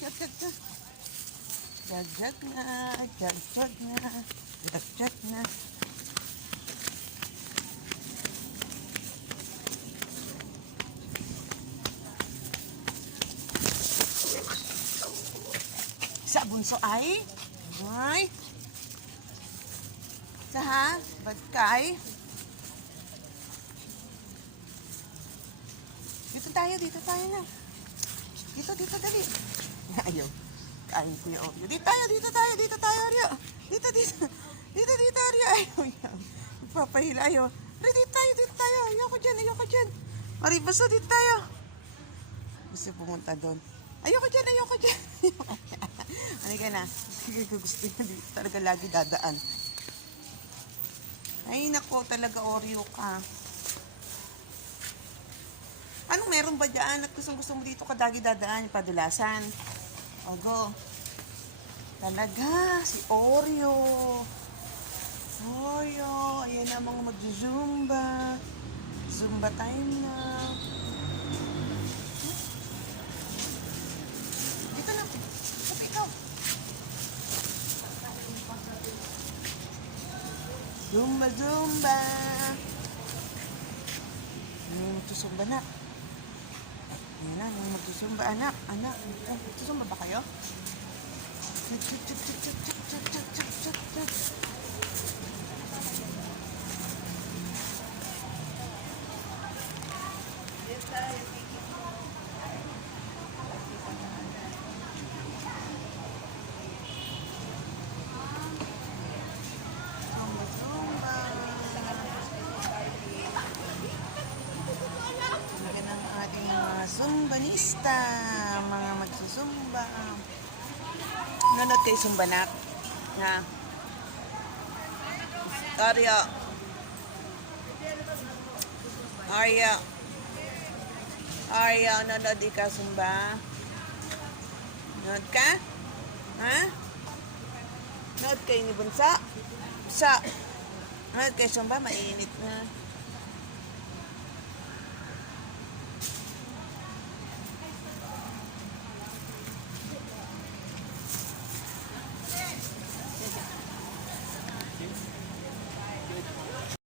na. Jag-jag na, jag-jag na, jag-jag na. Sa bunso ay? Ay. Sa ha? Bagkay? Dito tayo, dito tayo na. Dito, dito, dali. Ayaw. Kain ko yung Oreo. Dito tayo, dito tayo, dito tayo, Oreo. Dito, dito. Dito, dito, Oreo. Ayaw yan. Papahila, ayaw. Ari, dito tayo, dito tayo. Ayoko dyan, ayoko dyan. Maribaso, dito tayo. Gusto pumunta doon. Ayoko dyan, ayoko dyan. ano ka na? Sige, gusto niya dito. Talaga lagi dadaan. Ay, nako, talaga Oreo ka. Anong meron ba dyan? At gustong gusto mo dito ka dagi dadaan, yung Ogo. Talaga, si Oreo. Oreo, ayan na mga mag-zumba. Zumba time na. Dito na. Sabi ikaw. Zumba, zumba. Ano magsusumba na? Ayan na, yung magsusumba. Anak, anak. Magsusumba ba kayo? Chuk, chuk, zumbanista, mga magsusumba. Nanonood kayo sumbanak? Ha? Arya. Arya. Arya, nanonood ka sumba? Nanood ka? Ha? Nanood kayo ni Bunsa? Bunsa? Nanood kayo sumba? Mainit na.